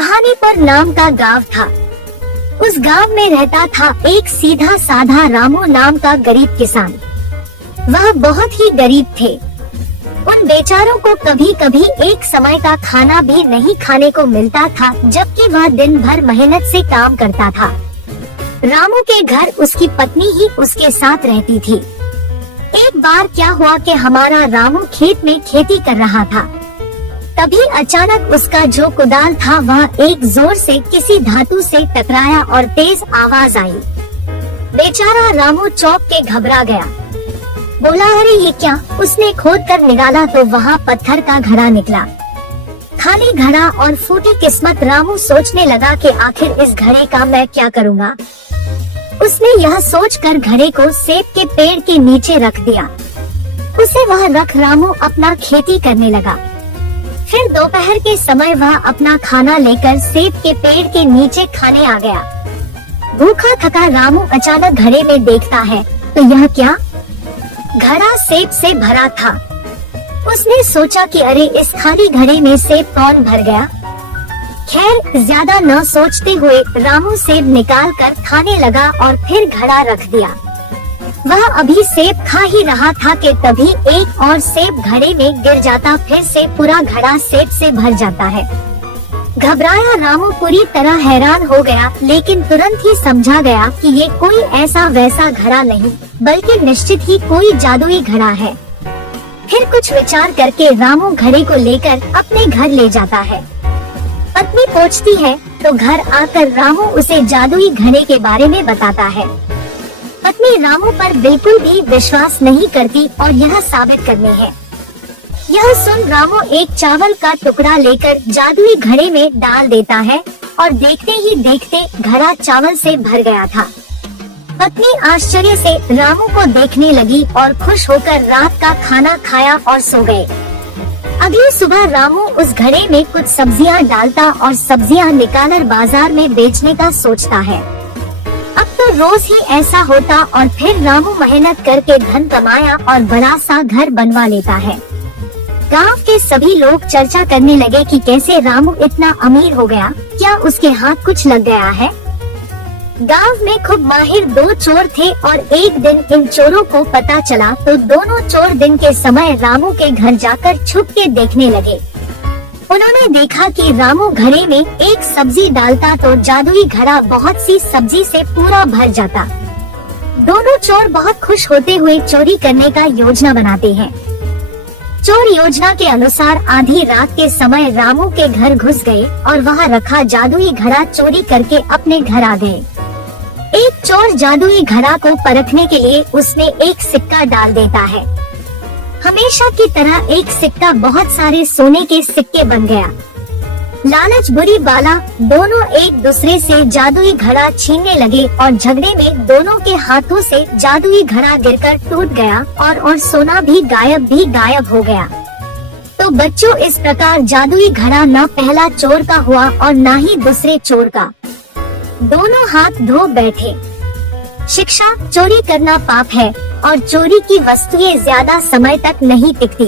कहानीपुर नाम का गांव था। उस गांव में रहता था एक सीधा साधा रामू नाम का गरीब किसान। वह बहुत ही गरीब थे। उन बेचारों को कभी कभी एक समय का खाना भी नहीं खाने को मिलता था, जबकि वह दिन भर मेहनत से काम करता था। रामू के घर उसकी पत्नी ही उसके साथ रहती थी। एक बार क्या हुआ कि हमारा रामू खेत में खेती कर रहा था। तभी अचानक उसका जो कुदाल था वह एक जोर से किसी धातु से टकराया और तेज आवाज आई। बेचारा रामू चौंक के घबरा गया। बोला, अरे ये क्या? उसने खोद कर निकाला तो वहाँ पत्थर का घड़ा निकला। खाली घड़ा और फूटी किस्मत। रामू सोचने लगा कि आखिर इस घड़े का मैं क्या करूँगा। उसने यह सोचकर घड़े को सेब के पेड़ के नीचे रख दिया। उसे वह रख रामू अपना खेती करने लगा। फिर दोपहर के समय वह अपना खाना लेकर सेब के पेड़ के नीचे खाने आ गया। भूखा थका रामू अचानक घड़े में देखता है तो यह क्या? घड़ा सेब से भरा था। उसने सोचा कि अरे इस खाली घड़े में सेब कौन भर गया। खैर ज्यादा न सोचते हुए रामू सेब निकाल कर खाने लगा और फिर घड़ा रख दिया। वह अभी सेब खा ही रहा था कि तभी एक और सेब घड़े में गिर जाता। फिर से पूरा घड़ा सेब से भर जाता है। घबराया रामू पूरी तरह हैरान हो गया, लेकिन तुरंत ही समझा गया कि ये कोई ऐसा वैसा घड़ा नहीं, बल्कि निश्चित ही कोई जादुई घड़ा है। फिर कुछ विचार करके रामू घड़े को लेकर अपने घर ले जाता है। पत्नी पूछती है तो घर आकर रामू उसे जादुई घड़े के बारे में बताता है। पत्नी रामू पर बिल्कुल भी विश्वास नहीं करती और यह साबित करनी है। यह सुन रामू एक चावल का टुकड़ा लेकर जादुई घड़े में डाल देता है और देखते ही देखते घड़ा चावल से भर गया था। पत्नी आश्चर्य से रामू को देखने लगी और खुश होकर रात का खाना खाया और सो गए। अगली सुबह रामू उस घड़े में कुछ सब्जियां डालता और सब्जियां निकालकर बाजार में बेचने का सोचता है। अब तो रोज ही ऐसा होता और फिर रामू मेहनत करके धन कमाया और बड़ा सा घर बनवा लेता है। गांव के सभी लोग चर्चा करने लगे कि कैसे रामू इतना अमीर हो गया, क्या उसके हाथ कुछ लग गया है। गांव में खूब माहिर दो चोर थे और एक दिन इन चोरों को पता चला तो दोनों चोर दिन के समय रामू के घर जाकर छुप के देखने लगे। उन्होंने देखा कि रामू घड़े में एक सब्जी डालता तो जादुई घड़ा बहुत सी सब्जी से पूरा भर जाता। दोनों चोर बहुत खुश होते हुए चोरी करने का योजना बनाते हैं। चोर योजना के अनुसार आधी रात के समय रामू के घर घुस गए और वहां रखा जादुई घड़ा चोरी करके अपने घर आ गए। एक चोर जादुई घड़ा को परखने के लिए उसने एक सिक्का डाल देता है। हमेशा की तरह एक सिक्का बहुत सारे सोने के सिक्के बन गया। लालच बुरी बाला, दोनों एक दूसरे से जादुई घड़ा छीनने लगे और झगड़े में दोनों के हाथों से जादुई घड़ा गिरकर टूट गया और सोना भी गायब हो गया। तो बच्चों, इस प्रकार जादुई घड़ा न पहला चोर का हुआ और न ही दूसरे चोर का। दोनों हाथ धो बैठे। शिक्षा: चोरी करना पाप है और चोरी की वस्तुएं ज्यादा समय तक नहीं टिकती।